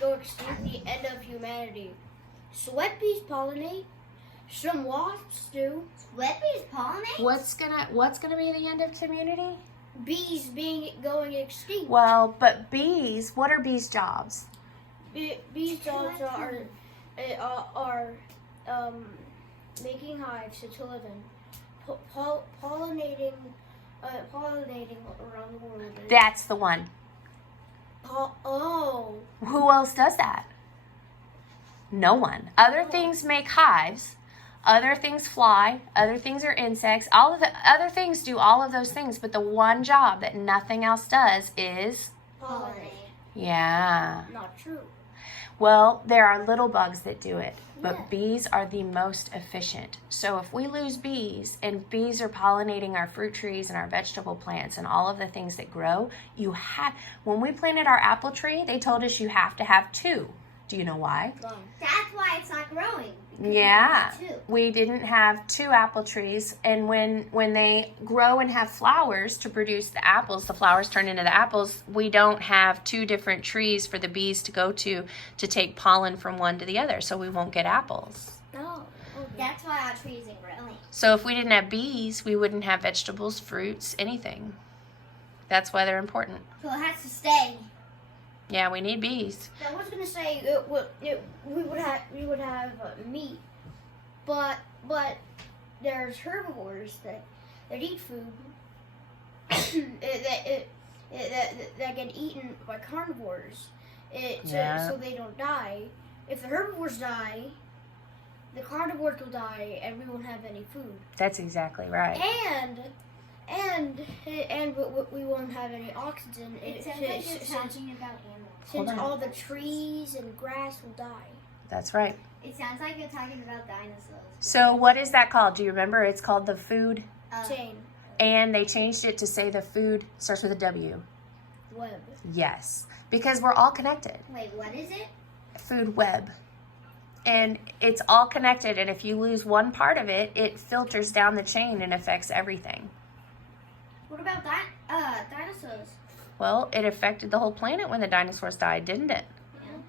go extinct, the end of humanity. Sweat bees pollinate. Some wasps do. Sweat bees pollinate? What's gonna be the end of community? Bees going extinct. Well, but bees, what are bees' jobs? Bees' jobs are making hives to live in, pollinating around the world. That's the one. Who else does that? No one. Other things make hives. Other things fly. Other things are insects. All of the other things do all of those things, but the one job that nothing else does is Pollinate. Yeah. Not true. Well, there are little bugs that do it, but Yeah. bees are the most efficient. So if we lose bees, and bees are pollinating our fruit trees and our vegetable plants and all of the things that grow, when we planted our apple tree, they told us you have to have 2. Do you know why? That's why it's not growing. Yeah, Two. we didn't have 2 apple trees, and when they grow and have flowers to produce the apples, the flowers turn into the apples, we don't have 2 different trees for the bees to go to take pollen from one to the other, so we won't get apples. No. That's why our tree isn't growing. So if we didn't have bees, we wouldn't have vegetables, fruits, anything. That's why they're important. So it has to stay. Yeah, we need bees. I was gonna say we would have meat, but there's herbivores that eat food that get eaten by carnivores. So they don't die. If the herbivores die, the carnivores will die, and we won't have any food. That's exactly right. And we won't have any oxygen. It sounds like you're talking about animals. Since all the trees and grass will die. That's right. It sounds like you're talking about dinosaurs. So what is that called? Do you remember? It's called the food Chain. And they changed it to say the food starts with a W. Web. Yes, because we're all connected. Wait, what is it? Food web. And it's all connected, and if you lose one part of it, it filters down the chain and affects everything. What about dinosaurs? Well, it affected the whole planet when the dinosaurs died, didn't it? Yeah.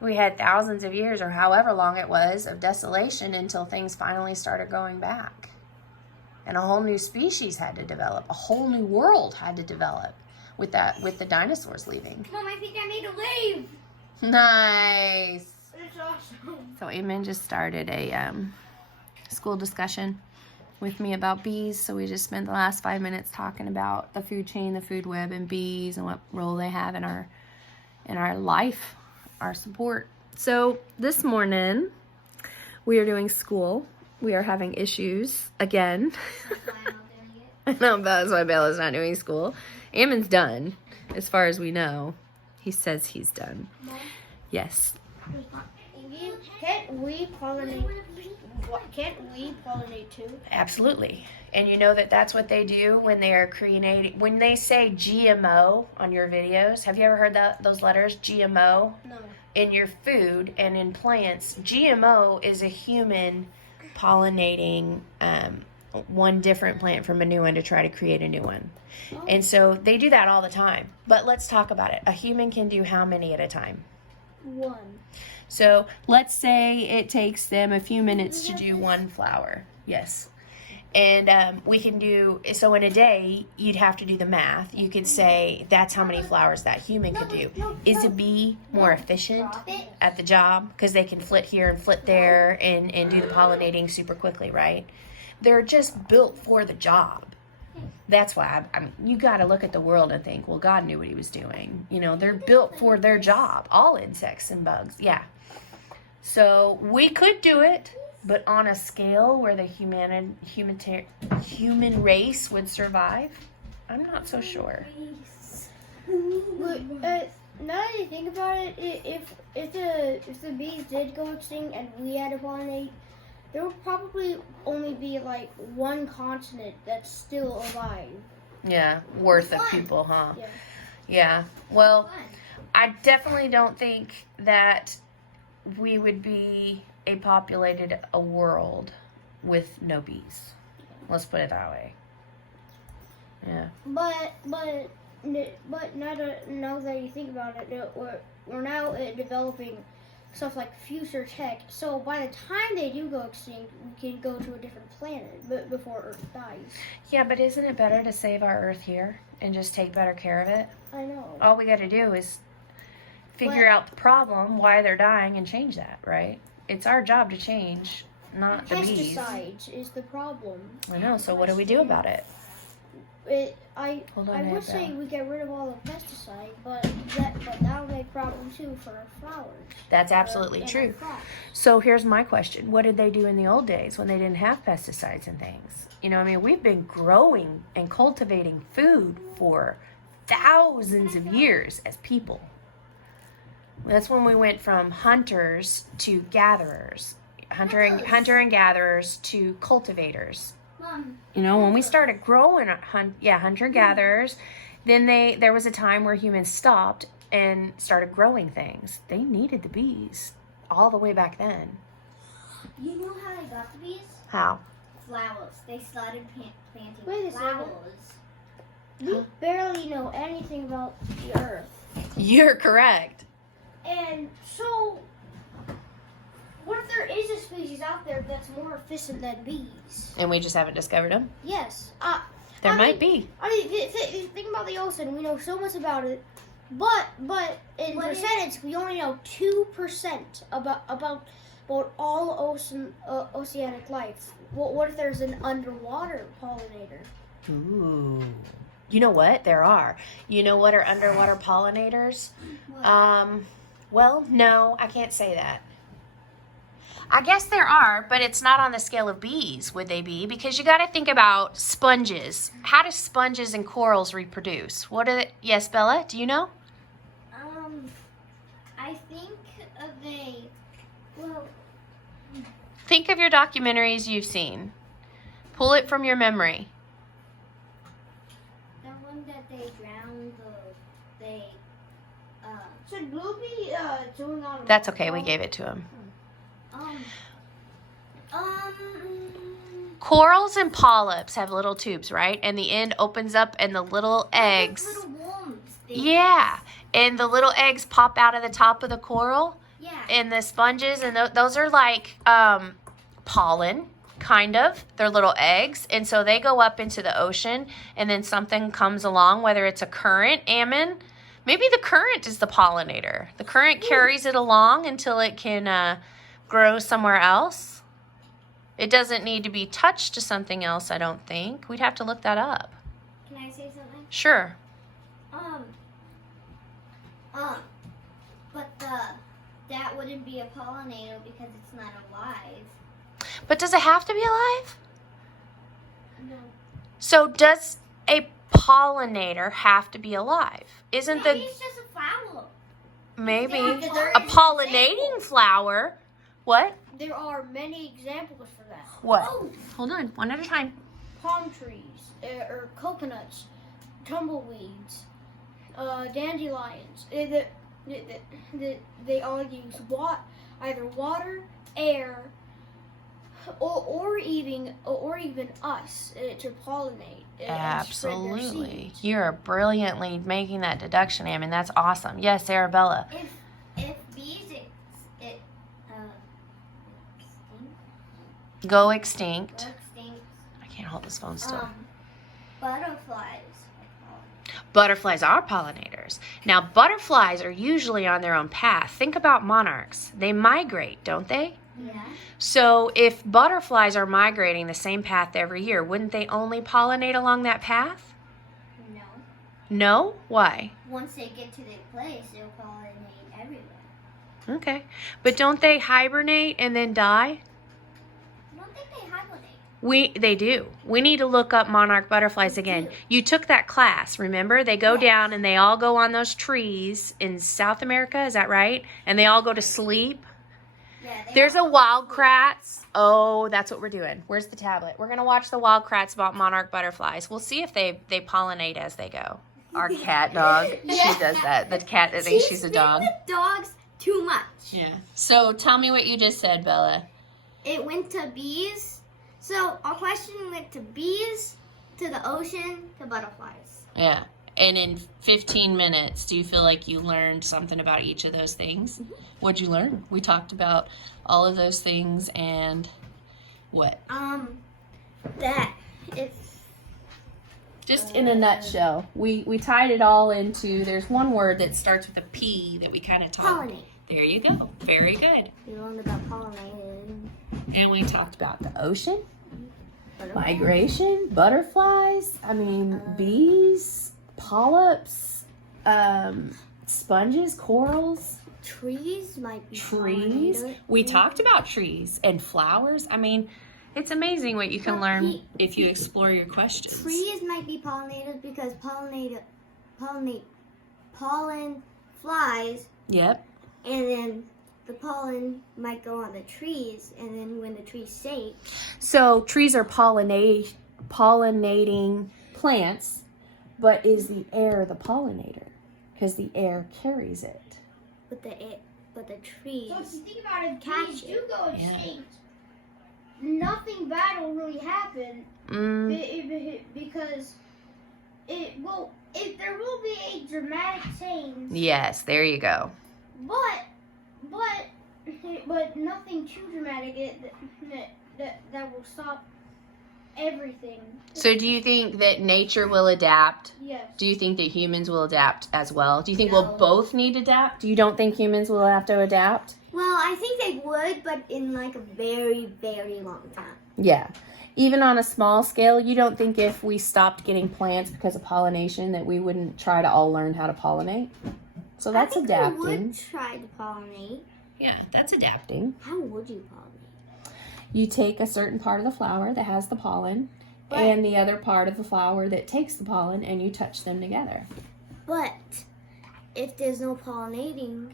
We had thousands of years, or however long it was, of desolation until things finally started going back. And a whole new species had to develop. A whole new world had to develop with the dinosaurs leaving. Mom, I think I need to leave. Nice. It's awesome. So Ammon just started a school discussion with me about bees. So we just spent the last 5 minutes talking about the food chain, the food web, and bees and what role they have in our life, our support. So this morning we are doing school. We are having issues again. I know, that's why Bella's not doing school. Ammon's done, as far as we know. He says he's done. Mom? Yes. Can't we pollinate? Can't we pollinate too? Absolutely. And you know that's what they do when they are creating, when they say GMO on your videos. Have you ever heard those letters, GMO? No. In your food and in plants, GMO is a human pollinating one different plant from a new one to try to create a new one. Oh. And so they do that all the time. But let's talk about it. A human can do how many at a time? 1. So let's say it takes them a few minutes to do 1 flower. Yes. And we can do, so in a day, you'd have to do the math. You could say that's how many flowers that human could do. Is a bee more efficient at the job? Because they can flit here and flit there and do the pollinating super quickly, right? They're just built for the job. That's why I mean, you got to look at the world and think, well, God knew what he was doing. You know, they're built for their job. All insects and bugs. Yeah. So we could do it, but on a scale where the human race would survive, I'm not so sure. Look, now that you think about it, if the bees did go extinct and we had to pollinate, there would probably only be like 1 continent that's still alive. Yeah, worth of people, huh? Yeah. Yeah. Well, I definitely don't think that we would be populated a world with no bees. Let's put it that way. Yeah. But now that you think about it, we're now developing stuff like future tech. So by the time they do go extinct, we can go to a different planet before Earth dies. Yeah, but isn't it better to save our Earth here and just take better care of it? I know. All we got to do is figure out the problem, why they're dying, and change that, right? It's our job to change, not the bees. Pesticides is the problem. I know, so what do we do about it? I would say we get rid of all the pesticide, but that'll make problem too for our flowers. That's absolutely true. So here's my question. What did they do in the old days when they didn't have pesticides and things? You know, I mean, we've been growing and cultivating food for thousands of years as people. That's when we went from hunters to gatherers, hunter and gatherers to cultivators. Mom. You know, when we started growing, hunter-gatherers, then there was a time where humans stopped and started growing things. They needed the bees all the way back then. You know how they got the bees? How? Flowers. They started planting Wait a second. flowers. We barely know anything about the Earth. You're correct. And so, what if there is a species out there that's more efficient than bees? And we just haven't discovered them? Yes. There might be. I mean, think about the ocean. We know so much about it, but in percentage, we only know 2% about all oceanic life. What if there's an underwater pollinator? Ooh. You know what? There are. You know what are underwater pollinators? What? Well, no, I can't say that. I guess there are, but it's not on the scale of bees, would they be? Because you got to think about sponges. How do sponges and corals reproduce? Yes, Bella, do you know? I think Think of your documentaries you've seen. Pull it from your memory. the one that they drowned Should Blue be doing on? That's okay, we gave it to him. Corals and polyps have little tubes, right? And the end opens up and the little eggs. little worms. Yeah, and the little eggs pop out of the top of the coral. Yeah. And the sponges, and those are like pollen, kind of. They're little eggs. And so they go up into the ocean, and then something comes along, whether it's a current, Ammon. Maybe the current is the pollinator. The current carries it along until it can grow somewhere else. It doesn't need to be touched to something else, I don't think. We'd have to look that up. Can I say something? Sure. But that wouldn't be a pollinator because it's not alive. But does it have to be alive? No. So does a pollinator have to be alive? Isn't Maybe it's just a flower. maybe There a is an pollinating example. flower? What? There are many examples for that. What? Oh. Hold on, one at a time. Palm trees, or coconuts, tumbleweeds, dandelions. They all use either water, air, or even us to pollinate. And spread their Absolutely. seeds. You're brilliantly making that deduction, Ammon. That's awesome. Yes, Arabella. If bees Go extinct. extinct, I can't hold this phone still. butterflies. Butterflies are pollinators. Now, butterflies are usually on their own path. Think about monarchs. They migrate, don't they? Yeah. So if butterflies are migrating the same path every year, wouldn't they only pollinate along that path? No. No? Why? Once they get to their place, they'll pollinate everywhere. Okay. But don't they hibernate and then die? I don't think they hibernate. They do. We need to look up monarch butterflies again. do. You took that class, remember? They go down and they all go on those trees in South America, is that right? And they all go to sleep. Yeah, There's a Wildcrats. Oh, that's what we're doing. Where's the tablet? We're going to watch the Wildcrats about monarch butterflies. We'll see if they pollinate as they go. Our cat dog, she does that. The cat that thinks she's a dog. With dogs too much. Yeah. So tell me what you just said, Bella. It went to bees. So our question went to bees, to the ocean, to butterflies. Yeah. And in 15 minutes, do you feel like you learned something about each of those things? Mm-hmm. What'd you learn? We talked about all of those things and what? That it's Just in a nutshell, we tied it all into, there's one word that starts with a P that we kind of talked. pollinate. There you go. Very good. We learned about pollinating. And we talked about the ocean, migration, butterflies, bees, polyps, sponges, corals, Trees might be trees. pollinators. We talked about trees and flowers. It's amazing what you can learn if you explore your questions. Trees might be pollinators because pollen flies, Yep. and then the pollen might go on the trees, and then when the trees shake, So trees are pollinating plants, but is the air the pollinator? Because the air carries it. but the trees. So if you think about it, Catch trees it. do go Yeah. extinct. Nothing bad will really happen because there will be a dramatic change, Yes, there you go. but nothing too dramatic that will stop everything. So do you think that nature will adapt? Yes. Do you think that humans will adapt as well? Do you think No. we'll both need to adapt? You don't think humans will have to adapt? Well, I think they would, but in like a very, very long time. Yeah. Even on a small scale, you don't think if we stopped getting plants because of pollination that we wouldn't try to all learn how to pollinate? So that's I think adapting. we would try to pollinate. Yeah, that's adapting. How would you pollinate? You take a certain part of the flower that has the pollen But- and the other part of the flower that takes the pollen, and you touch them together. But if there's no pollinating,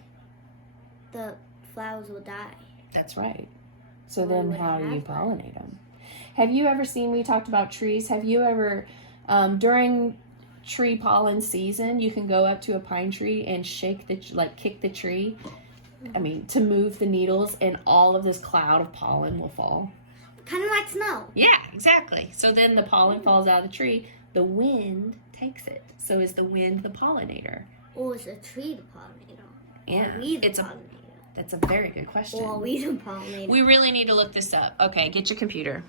the flowers will die. That's right. So Well, we then wouldn't how do you have that. pollinate them? Have you ever seen, we talked about trees, have you ever, during tree pollen season, you can go up to a pine tree and kick the tree, to move the needles, and all of this cloud of pollen will fall? Kind of like snow. Yeah, exactly. So then the pollen falls out of the tree, the wind takes it. So is the wind the pollinator? Or is a tree the pollinator? Yeah, Or we the it's pollinator? that's a very good question. Or we the pollinator? We really need to look this up. Okay, get your computer.